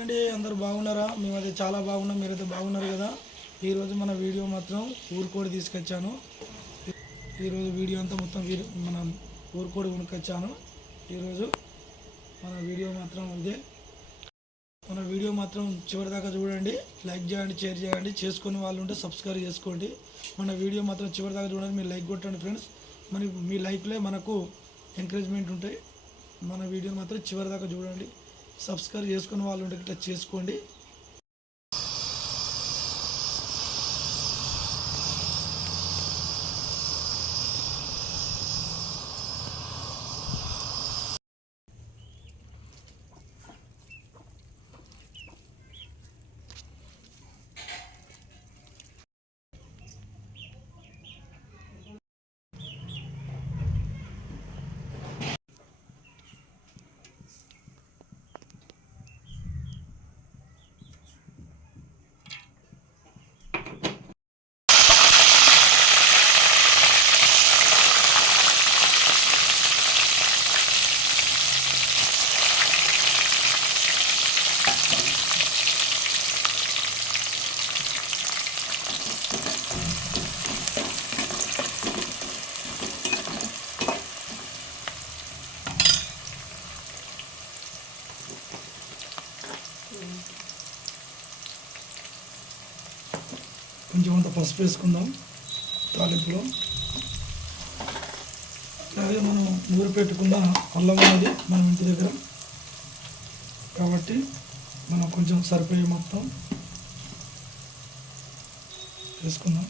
అండి అందరు బాగున్నారా? మేమైతే చాలా బాగున్నాం, మీరైతే బాగున్నారు కదా. ఈరోజు మన వీడియో మాత్రం ఊరుకోడి తీసుకొచ్చాను. ఈరోజు వీడియో అంతా మొత్తం మన ఊరుకోడి కొనుక్కొచ్చాను. ఈరోజు మన వీడియో మాత్రం ఇదే. మన వీడియో మాత్రం చివరిదాకా చూడండి, లైక్ చేయండి, షేర్ చేయండి, చేసుకునే వాళ్ళు ఉంటే సబ్స్క్రైబ్ చేసుకోండి. మన వీడియో మాత్రం చివరిదాకా చూడండి, మీరు లైక్ కొట్టండి ఫ్రెండ్స్. మరి మీ లైక్లే మనకు ఎంకరేజ్మెంట్ ఉంటాయి. మన వీడియో మాత్రం చివరిదాకా చూడండి, సబ్స్క్రైబ్ చేసుకునే వాళ్ళు ఉంటే ఇట్లా చేసుకోండి. కొంచెం అంత పసుపు వేసుకుందాం తాలింపులో. అలాగే మనం నూరు పెట్టుకున్న అల్లం అనేది మనం ఇంటి దగ్గర కాబట్టి మనం కొంచెం సరిపోయే మొత్తం వేసుకుందాం.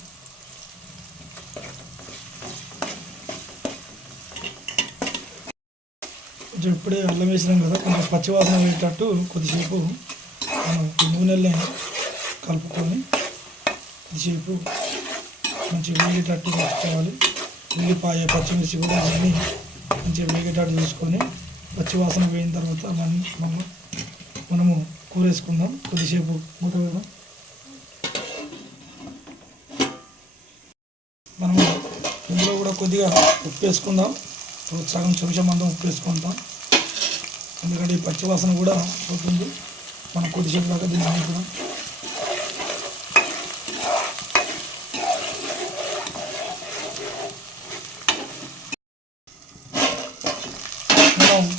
కొంచెం ఇప్పుడే అల్లం వేసినాం కదా, కొంచెం పచ్చివాసన వేసేటట్టు కొద్దిసేపు మనం ఈ నూనెల్ని కలుపుకొని కొద్దిసేపు మంచిగా వేగేటట్టు చూసుకోవాలి. ఉల్లిపాయ పచ్చిమిర్చి కూడా అన్నీ మంచిగా వేగేటట్టు చూసుకొని పచ్చివాసన వేయిన తర్వాత మనము కూర వేసుకుందాం. కొద్దిసేపు మూత వేద్దాం. మనము ఇందులో కూడా కొద్దిగా ఉప్పు వేసుకుందాం. సగం చెంచా మందం ఉప్పు వేసుకుంటాం, ఎందుకంటే ఈ పచ్చివాసన కూడా పోతుంది. మనం కొద్దిసేపు దాకా దీన్ని ఆడుతున్నాం.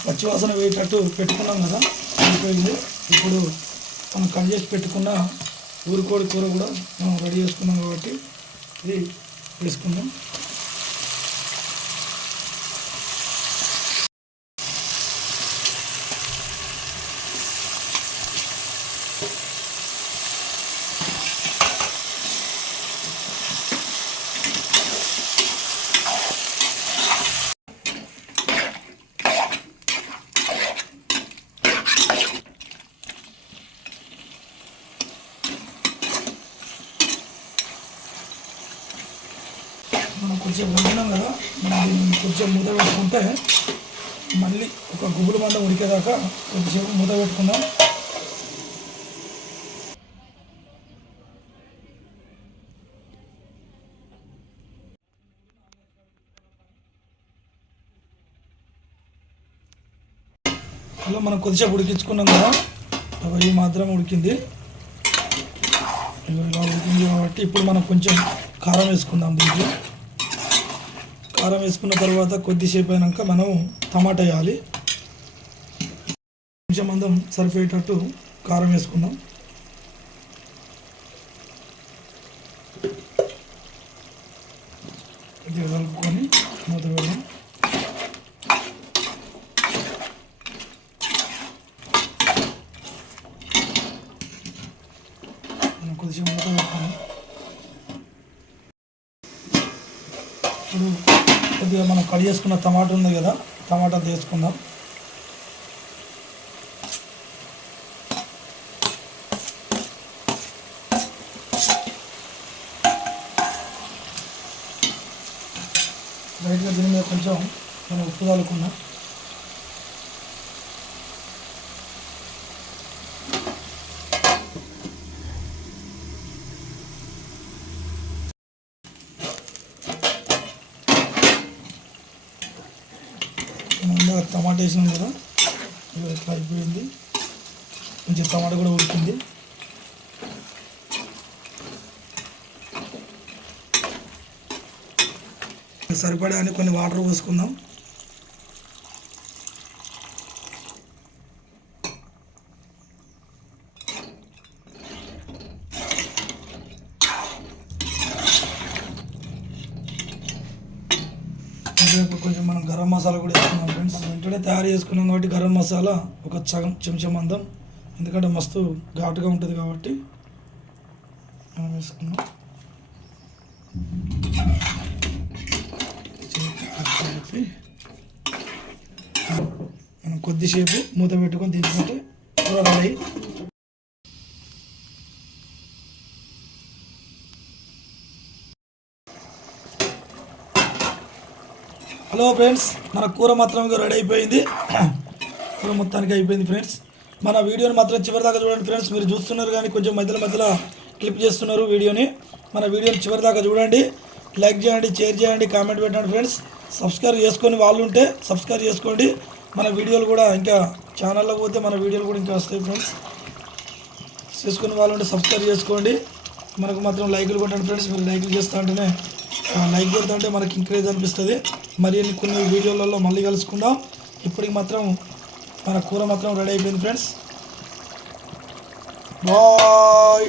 పచ్చివాసన వేయేటట్టు పెట్టుకున్నాం కదా, అయిపోయింది. ఇప్పుడు మనం కట్ చేసి పెట్టుకున్న ఊరుకోడి కూర కూడా మనం రెడీ చేసుకున్నాం కాబట్టి ఇది వేసుకుందాం. మనం కొంచెం వండినాం కదా, మనం దీన్ని కొంచెం మూత పెట్టుకుంటే మళ్ళీ ఒక గుబులు మంద ఉడికేదాకా కొద్దిసేపు మూత పెట్టుకుందాం. అలా మనం కొద్దిసేపు ఉడికించుకున్నాం కదా, అవి మాత్రం ఉడికింది. ఇలా ఉడికింది కాబట్టి ఇప్పుడు మనం కొంచెం కారం వేసుకుందాం. దీంట్లో కారం వేసుకున్న తర్వాత కొద్దిసేపు అయినాక మనం టమాటా వేయాలి. కొంచెం మందం సరిపోయేటట్టు కారం వేసుకుందాం. ఇది కలుపుకొని మూత పెడదాం. మనం కొద్దిసేపు మూత పెట్టుకుందాం. ఇప్పుడు కొద్దిగా మనం కట్ చేసుకున్న టమాటా ఉంది కదా, టమాటా తీసుకుందాం. లైట్గా దీని మీద కొంచెం మనం ఉప్పు చల్లుకున్నాం. ముందుగా టమాటా వేసినాం కదా, ఇట్లా అయిపోయింది. కొంచెం టమాటా కూడా ఉడికింది. సరిపడా అని కొన్ని వాటర్ పోసుకుందాం. కొంచెం మనం గరం మసాలా కూడా వేసుకున్నాం ఫ్రెండ్స్. వెంటనే తయారు చేసుకున్నాం కాబట్టి గరం మసాలా ఒక సగం చెంచా మందం, ఎందుకంటే మస్తు ఘాటుగా ఉంటుంది కాబట్టి మనం వేసుకున్నాం. మనం కొద్దిసేపు మూత పెట్టుకొని దించుకుంటే కూర రెడీ. హలో ఫ్రెండ్స్, మన కూర మాత్రం రెడీ అయిపోయింది. కూర మొత్తానికి అయిపోయింది ఫ్రెండ్స్. మన వీడియోని మాత్రం చివరిదాకా చూడండి ఫ్రెండ్స్. మీరు చూస్తున్నారు కానీ కొంచెం మధ్యలో క్లిప్ చేస్తున్నారు వీడియోని. మన వీడియోని చివరిదాకా చూడండి, లైక్ చేయండి, షేర్ చేయండి, కామెంట్ పెట్టండి ఫ్రెండ్స్. సబ్స్క్రైబ్ చేసుకొని వాళ్ళు ఉంటే సబ్స్క్రైబ్ చేసుకోండి. మన వీడియోలు కూడా ఇంకా ఛానల్లో పోతే మన వీడియోలు కూడా ఇంకా వస్తాయి ఫ్రెండ్స్. చేసుకుని వాళ్ళు ఉంటే సబ్స్క్రైబ్ చేసుకోండి. మనకు మాత్రం లైకులు కొట్టండి ఫ్రెండ్స్. మీరు లైకులు చేస్తూ ఉంటేనే లైక్ కొడుతుంటే మనకి ఎంకరేజ్ అనిపిస్తుంది. మరి కొన్ని వీడియోలలో మళ్ళీ కలుసుకుందాం. ఇప్పటికి మాత్రం మన కూర మాత్రం రెడీ అయిపోయింది ఫ్రెండ్స్. బాయ్.